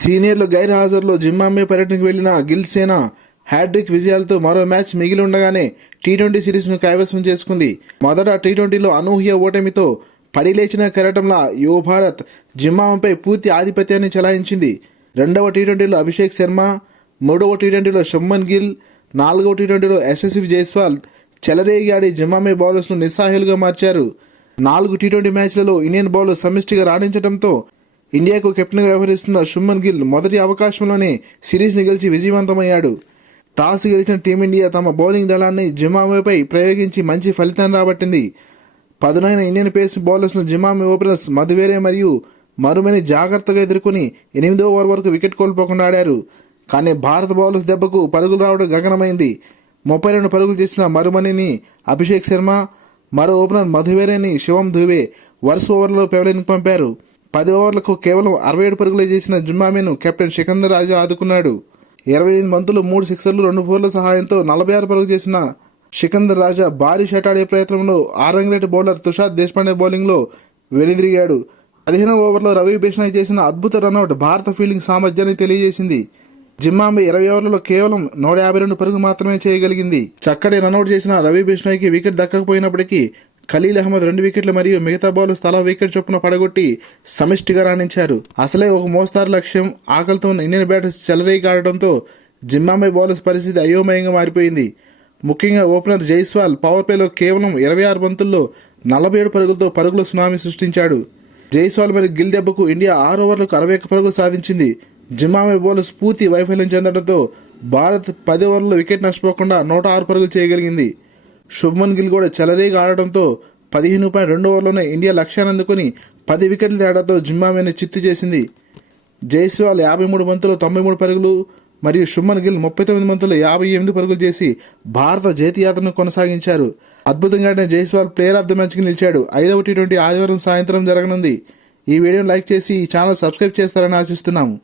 సీనియర్లు గైర్హాజరులో జింబాబ్వే పర్యటనకు వెళ్లిన గిల్ సేన హ్యాట్రిక్ విజయాలతో మరో మ్యాచ్ మిగిలి ఉండగానే టీ20 సిరీస్ను కైవసం చేసుకుంది. మొదట టీ20లో అనూహ్య ఓటమితో పడిలేచిన కెరటంలా యువ భారత్ జింబాబ్వేపై పూర్తి ఆధిపత్యాన్ని చెలాయించింది. రెండవ టీ20లో అభిషేక్ శర్మ, మూడవ టీ20లో శుభ్మన్ గిల్, నాలుగవ టీ20లో యశస్వి జైస్వాల్ చెలరేగి ఆడి జింబాబ్వే బౌలర్స్ను నిస్సహాయులుగా మార్చారు. 4 టీ20 మ్యాచ్లలో ఇండియన్ బౌలర్ సమిష్టిగా రాణించడంతో ఇండియాకు కెప్టెన్గా వ్యవహరిస్తున్న శుభ్మన్ గిల్ మొదటి అవకాశంలోనే సిరీస్ని గెలిచి విజయవంతమయ్యాడు. టాస్ గెలిచిన టీమిండియా తమ బౌలింగ్ దళాన్ని జింబాబ్వేపై ప్రయోగించి మంచి ఫలితాన్ని రాబట్టింది. పదునైన ఇండియన్ పేస్ బౌలర్స్ను జింబాబ్వే ఓపెనర్స్ మధువేరే మరియు మరుమని జాగ్రత్తగా ఎదుర్కొని 8వ ఓవర్ వరకు వికెట్ కోల్పోకుండా ఆడారు. కానీ భారత బౌలర్స్ దెబ్బకు పరుగులు రావడం గగనమైంది. 32 పరుగులు చేసిన మరుమణిని అభిషేక్ శర్మ, మరో ఓపెనర్ మధువేరేని శివం దుబే వరుస ఓవర్లలో పెవలిన్కు పంపారు. 10 ఓవర్లకు కేవలం 67 పరుగులే చేసిన జింబాబ్వేను కెప్టెన్ సికందర్ రాజా ఆదుకున్నాడు. 28 బంతులు 3 సిక్సర్లు 2 ఫోర్ల సహాయంతో 46 పరుగులు చేసిన సికందర్ రాజా భారీ షాట్ ఆడే ప్రయత్నంలో ఆరంగరేట్ బౌలర్ తుషార్ దేశపాండే బౌలింగ్లో వెనుదిరిగాడు. 15వ ఓవర్లో రవి బిష్నాయ్ చేసిన అద్భుత రనౌట్ భారత ఫీల్డింగ్ సామర్థ్యాన్ని తెలియజేసింది. జింబాబ్వే 20 ఓవర్లలో కేవలం 152 పరుగులు మాత్రమే చేయగలిగింది. చక్కటి రనౌట్ చేసిన రవి బిష్నాయ్కి వికెట్ దక్కకపోయినప్పటికీ ఖలీల్ అహ్మద్ 2 వికెట్లు మరియు మిగతా బౌలర్స్ తలా వికెట్ చొప్పున పడగొట్టి సమిష్టిగా రాణించారు. అసలే ఒక మోస్తారు లక్ష్యం ఆకలితో ఉన్న ఇండియన్ బ్యాటర్స్ చెలరేగి ఆడటంతో జింబాబ్వే బౌలర్స్ పరిస్థితి అయోమయంగా మారిపోయింది. ముఖ్యంగా ఓపెనర్ జైస్వాల్ పవర్ ప్లేలో కేవలం 26 బంతుల్లో 47 పరుగులతో పరుగుల సునామీ సృష్టించాడు. జైస్వాల్ మరియు గిల్ దెబ్బకు ఇండియా 6 ఓవర్లకు 61 పరుగులు సాధించింది. జింబాబ్వే బౌలర్స్ పూర్తి వైఫల్యం చెందడంతో భారత్ 10 ఓవర్లలో వికెట్ నష్టపోకుండా 106 పరుగులు చేయగలిగింది. శుభ్మన్ గిల్ కూడా చెలరేగి ఆడటంతో 15.2 ఓవర్లోనే ఇండియా లక్ష్యాన్ని అందుకుని 10 వికెట్ల తేడాతో జింబాబ్వేని చిత్తు చేసింది. జైస్వాల్ 53 బంతుల్లో 93 పరుగులు మరియు శుభ్మన్ గిల్ 39 బంతుల్లో 58 పరుగులు చేసి భారత జయయాత్రను కొనసాగించారు. అద్భుతంగా ఆడిన జైస్వాల్ ప్లేయర్ ఆఫ్ ద మ్యాచ్కి నిలిచాడు. 5వ టీ20 ఆదివారం సాయంత్రం జరగనుంది. ఈ వీడియోను లైక్ చేసి ఈ ఛానల్ సబ్స్క్రైబ్ చేస్తారని ఆశిస్తున్నాము.